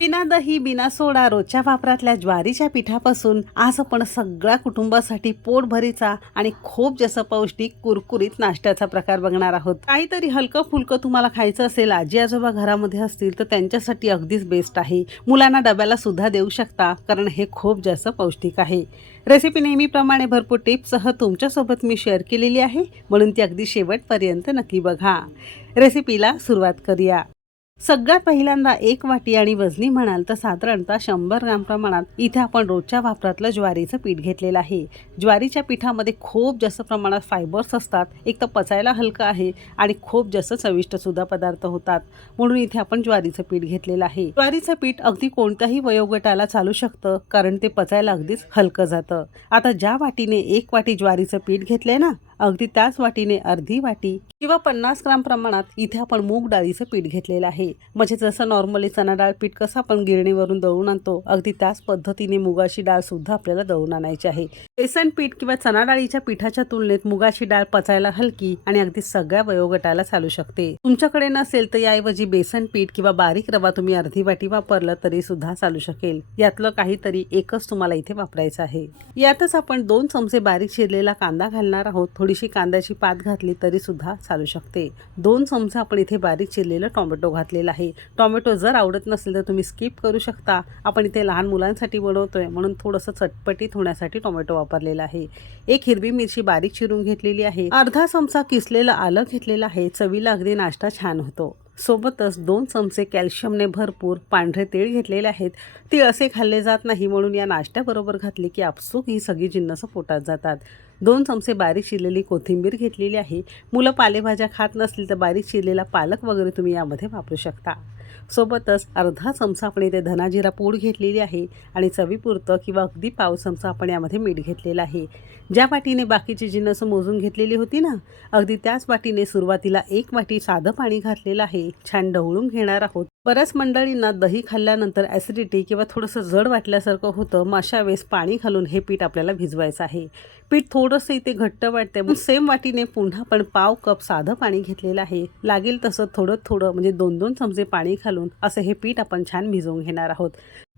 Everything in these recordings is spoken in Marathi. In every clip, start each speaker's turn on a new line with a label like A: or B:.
A: बिना दही बिना सोडा रोजच्या वापरातल्या ज्वारीच्या पिठापासून आज आपण सगळ्या कुटुंबासाठी पोटभरीचा आणि खूप जास्त पौष्टिक कुरकुरीत नाश्त्याचा प्रकार बघणार आहोत. काहीतरी हलकं फुलकं तुम्हाला खायचं असेल आजी आजोबा घरामध्ये असतील तर त्यांच्यासाठी अगदीच बेस्ट आहे. मुलांना डब्याला सुद्धा देऊ शकता कारण हे खूप जास्त पौष्टिक आहे. रेसिपी नेहमीप्रमाणे भरपूर टिप्ससह तुमच्यासोबत मी शेअर केलेली आहे म्हणून ती अगदी शेवटपर्यंत नक्की बघा. रेसिपीला सुरुवात करूया. सगळ्यात पहिल्यांदा एक वाटी आणि वजनी म्हणाल तर साधारणतः शंभर ग्राम प्रमाणात इथे आपण रोजच्या वापरातलं ज्वारीचं पीठ घेतलेलं आहे. ज्वारीच्या पिठामध्ये खूप जास्त प्रमाणात फायबर्स असतात. एक तर पचायला हलकं आहे आणि खूप जास्त चविष्ट सुद्धा पदार्थ होतात. म्हणून इथे आपण ज्वारीचं पीठ घेतलेलं आहे. ज्वारीचं पीठ अगदी कोणत्याही वयोगटाला चालू शकतं कारण ते पचायला अगदीच हलकं जातं. आता ज्या वाटीने एक वाटी ज्वारीचं पीठ घेतलंय ना अगदी त्याच वाटीने अर्धी वाटी किंवा पन्नास ग्राम प्रमाणात इथे आपण मूग डाळीचं पीठ घेतलेलं आहे. म्हणजे जसं नॉर्मली चना डाळ पीठ कसं आपण गिरणीवरून दळून आणतो अगदी त्याच पद्धतीने मुगाची डाळ सुद्धा आपल्याला दळून आणायची आहे. बेसन पीठ किंवा चना डाळीच्या पिठाच्या तुलनेत मुगाची डाळ पचायला हलकी आणि अगदी सगळ्या वयोगटाला चालू शकते. तुमच्याकडे नसेल तर याऐवजी बेसन पीठ किंवा बारीक रवा तुम्ही अर्धी वाटी वापरलं तरी सुद्धा चालू शकेल. यातलं काहीतरी एकच तुम्हाला इथे वापरायचं आहे. यातच आपण दोन चमचे बारीक शिरलेला कांदा घालणार आहोत. थोडी थोडीशी कांद्याची पात घातली तरी सुद्धा चालू शकते. दोन चमचे आपण इथे बारीक चिरलेलं टोमॅटो घातलेला आहे. टोमॅटो जर आवडत नसेल तर तुम्ही स्किप करू शकता. आपण इथे लहान मुलांसाठी बनवतोय म्हणून थोडंसं चटपटीत होण्यासाठी टोमॅटो वापरलेला आहे. एक हिरवी मिरची बारीक चिरून घेतलेली आहे. अर्धा चमचा किसलेलं आलं घेतलेलं आहे. चवीला अगदी नाश्ता छान होतो. सोबतच दोन चमचे कॅल्शियमने भरपूर पांढरे तीळ घेतलेले आहेत. तीळ असे खाल्ले जात नाही म्हणून या नाश्त्याबरोबर घातले की आपसूक ही सगळी जिन्नसं पोटात जातात. दोन चमचे बारीक चिरलेली कोथिंबीर घेतलेली आहे. मुलं पालेभाज्या खात नसतील तर बारीक चिरलेला पालक वगैरे तुम्ही यामध्ये वापरू शकता. सोबतच अर्धा चमचा आपण इथे धनाजिरा पूड घेतलेली आहे आणि चवीपुरतं किंवा अगदी पाव चमचा आपण यामध्ये मीठ घेतलेलं आहे. ज्या वाटीने बाकीची जिन्नसं मोजून घेतलेली होती ना अगदी त्याच वाटीने सुरुवातीला एक वाटी साधं पाणी घातलेलं आहे. छान ढवळून घेणार आहोत. बऱ्याच मंडळींना दही खाल्ल्यानंतर ॲसिडिटी किंवा थोडंसं जड वाटल्यासारखं होतं मग अशा वेळेस पाणी घालून हे पीठ आपल्याला भिजवायचं आहे. पीठ थोडंसं इथे घट्ट वाटते मग सेम वाटीने पुन्हा पण पाव कप साधं पाणी घेतलेलं आहे. लागेल तसं थोडं थोडं म्हणजे दोन दोन चमचे पाणी घालून असं हे पीठ आपण छान भिजवून घेणार आहोत.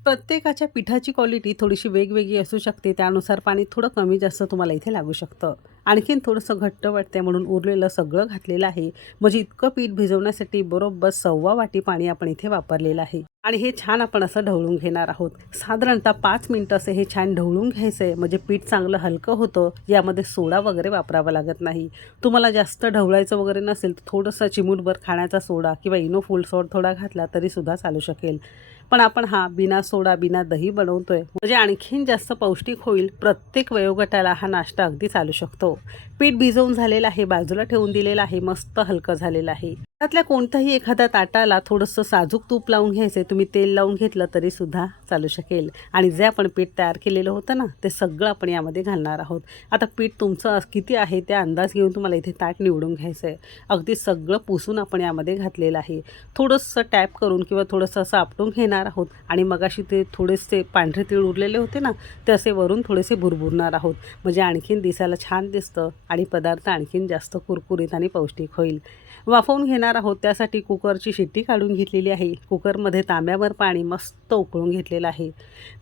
A: प्रत्येकाच्या पिठाची क्वालिटी थोडीशी वेगवेगळी असू शकते त्यानुसार पाणी थोडं कमी जास्त तुम्हाला इथे लागू शकतं. आणखीन थोडंसं घट्ट वाटते म्हणून उरलेलं सगळं घातलेलं आहे. म्हणजे इतकं पीठ भिजवण्यासाठी बरोबर सव्वा वाटी पाणी आपण इथे वापरलेलं आहे. आणि हे छान आपण असं ढवळून घेणार आहोत. साधारणतः पाच मिनटं असं हे छान ढवळून घ्यायचं आहे म्हणजे पीठ चांगलं हलकं होतं यामध्ये सोडा वगैरे वापरावा लागत नाही. तुम्हाला जास्त ढवळायचं वगैरे नसेल तर थोडंसं चिमूटभर खाण्याचा सोडा किंवा इनो फुल सोड थोडा घातला तरी सुद्धा चालू शकेल. पण आपण हा बिना सोडा बिना दही बनवतोय म्हणजे आणखीन जास्त पौष्टिक होईल प्रत्येक वयोगटाला हा नाश्ता अगदी चालू शकतो. पीठ भिजवून झालेलं आहे बाजूला ठेवून दिलेलं आहे मस्त हलकं झालेलं आहे. त्यातल्या कोणत्याही एखाद्या ताटाला थोडंसं साजूक तूप लावून घ्यायचं तुम्ही तेल लावून घेतलं तरी सुद्धा चालू शकेल. आणि जे आपण पीठ तयार केलेलं होतं ना ते सगळं आपण यामध्ये घालणार आहोत. आता पीठ तुमचं किती आहे त्या अंदाज घेऊन तुम्हाला इथे ताट निवडून घ्यायचं आहे अगदी सगळं पुसून आपण यामध्ये घातलेलं आहे. थोडंसं टॅप करून किंवा थोडंसं असं आपटून घेणार आहोत. आणि मगाशी ते थोडेसे पांढरे तीळ उरलेले होते ना ते असे वरून थोडेसे भुरभुरणार आहोत. म्हणजे आणखीन दिसायला छान दिसतं आणि पदार्थ आणखीन जास्त कुरकुरीत आणि पौष्टिक होईल. वाफवून घेणार आहोत. त्यासाठी कुकरची शिट्टी काढून घेतलेली आहे. कुकरमध्ये तांब्यावर पाणी मस्त उकळून घेतलेलं आहे.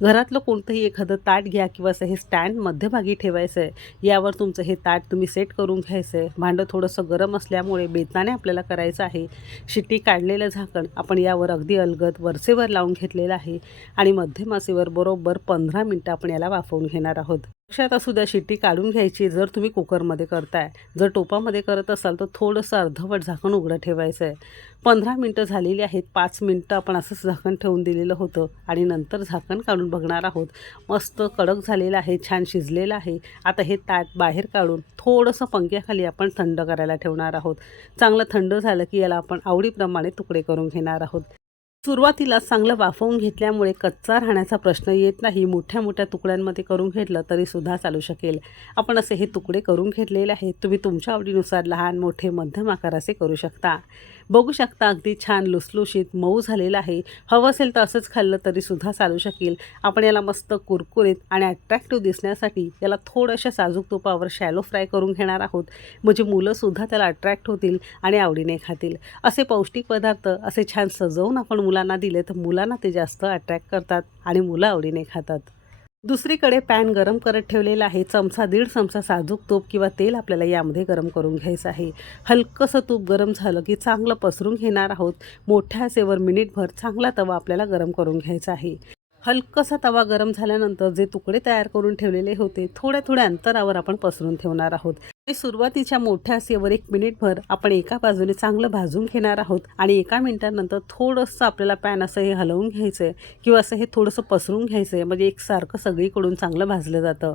A: घरातलं कोणतंही एखादं ताट घ्या किंवा असं हे स्टँड मध्यभागी ठेवायचं आहे यावर तुमचं हे ताट तुम्ही सेट करून घ्यायचं आहे भांडं थोडंसं गरम असल्यामुळे बेताने आपल्याला करायचं आहे. शिट्टी काढलेलं झाकण आपण यावर अगदी अलगद वरसेवर लावून घेतलेलं आहे. आणि मध्यमासेवर बरोबर पंधरा मिनटं आपण याला वाफवून घेणार आहोत. लक्षात असू द्या शिट्टी काढून घ्यायची. जर तुम्ही कुकरमध्ये करताय जर टोपामध्ये करत असाल तर थोडंसं अर्धवट झाकण उघडं ठेवायचं आहे. पंधरा मिनटं झालेली आहेत. पाच मिनटं आपण असंच झाकण ठेवून दिलेलं होतं आणि नंतर झाकण काढून बघणार आहोत. मस्त कडक झालेलं आहे छान शिजलेलं आहे. आता हे ताट बाहेर काढून थोडंसं पंख्याखाली आपण थंड करायला ठेवणार आहोत. चांगलं थंड झालं की याला आपण आवडीप्रमाणे तुकडे करून घेणार आहोत. सुरुवातीला चांगलं वाफवून घेतल्यामुळे कच्चा राहण्याचा प्रश्न येत नाही. मोठ्या मोठ्या तुकड्यांमध्ये करून घेतलं तरी सुद्धा चालू शकेल. आपण असे हे तुकडे करून घेतलेले आहेत. तुम्ही तुमच्या आवडीनुसार लहान मोठे मध्यम आकाराचे करू शकता. बघू शकता अगदी छान लुसलुशीत मऊ झालेलं आहे. हवं असेल तर असंच खाल्लं तरीसुद्धा चालू शकेल. आपण याला मस्त कुरकुरीत आणि अट्रॅक्टिव्ह दिसण्यासाठी याला थोडंशा साजूक तुपावर शॅलो फ्राय करून घेणार आहोत. म्हणजे मुलंसुद्धा त्याला अट्रॅक्ट होतील आणि आवडीने खातील. असे पौष्टिक पदार्थ असे छान सजवून आपण मुलांना दिले तर मुलांना ते जास्त अट्रॅक्ट करतात आणि मुलं आवडीने खातात. दुसरीकडे पॅन गरम करत ठेवलेला आहे. चमचा दीड चमचा साजूक तूप किंवा तेल आपल्याला यामध्ये गरम करून घ्यायचं आहे. हलकंसं तूप गरम झालं की चांगलं पसरून घेणार आहोत. मोठ्या असेवर मिनिटभर चांगला तवा आपल्याला गरम करून घ्यायचा आहे. हलकसा तवा गरम झाल्यानंतर जे तुकडे तयार करून ठेवलेले होते थोड्या थोड्या अंतरावर आपण पसरून ठेवणार आहोत. आणि सुरुवातीच्या मोठ्या सेवर एक मिनिटभर आपण एका बाजूने चांगलं भाजून घेणार आहोत आणि एका मिनिटानंतर थोडंसं आपल्याला पॅन असं हे हलवून घ्यायचं आहे किंवा असं हे थोडंसं पसरून घ्यायचं आहे म्हणजे एकसारखं सगळीकडून चांगलं भाजलं जातं.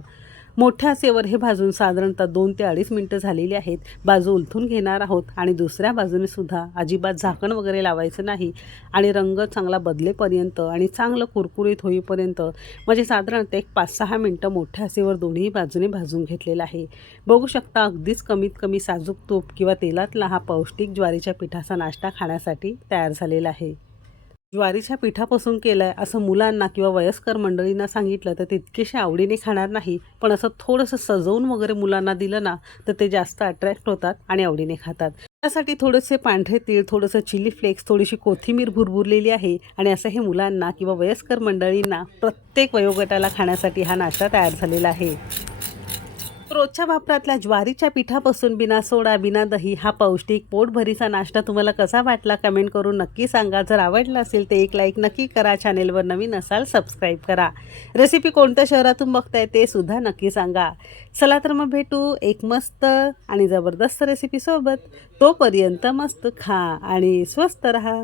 A: मोठ्या सेवर हे भाजून साधारणतः दोन ते अडीच मिनटं झालेली आहेत. बाजू उलथून घेणार आहोत आणि दुसऱ्या बाजूने सुद्धा अजिबात झाकण वगैरे लावायचं नाही आणि रंग चांगला बदलेपर्यंत आणि चांगलं कुरकुरीत होईपर्यंत म्हणजे साधारणतः एक पाच सहा मिनटं मोठ्या सेवर दोन्ही बाजूने भाजून घेतलेलं आहे. बघू शकता अगदीच कमीत कमी साजूक तूप किंवा तेलातला हा पौष्टिक ज्वारीच्या पिठाचा नाश्ता खाण्यासाठी तयार झालेला आहे. ज्वारीच्या पिठापासून केलं आहे असं मुलांना किंवा वयस्कर मंडळींना सांगितलं तर तितकेशे आवडीने खाणार नाही. पण असं थोडंसं सजवून वगैरे मुलांना दिलं ना तर ते जास्त अट्रॅक्ट होतात आणि आवडीने खातात. त्यासाठी थोडेसे पांढरे तीळ थोडंसं चिली फ्लेक्स थोडीशी कोथिंबीर भुरभुरलेली आहे आणि असं हे मुलांना किंवा वयस्कर मंडळींना प्रत्येक वयोगटाला खाण्यासाठी हा नाश्ता तयार झालेला आहे. रोजच्या वापरातल्या ज्वारीच्या पिठापासून बिना सोडा बिना दही हा पौष्टिक पोटभरीचा नाश्ता तुम्हाला कसा वाटला कमेंट करून नक्की सांगा. जर आवडला असेल तर एक लाईक नक्की करा. चॅनेलवर नवीन असाल सबस्क्राईब करा. रेसिपी कोणत्या शहरातून बघताय ते सुद्धा नक्की सांगा. चला तर मग भेटू एक मस्त आणि जबरदस्त रेसिपीसोबत तोपर्यंत मस्त खा आणि स्वस्त रहा.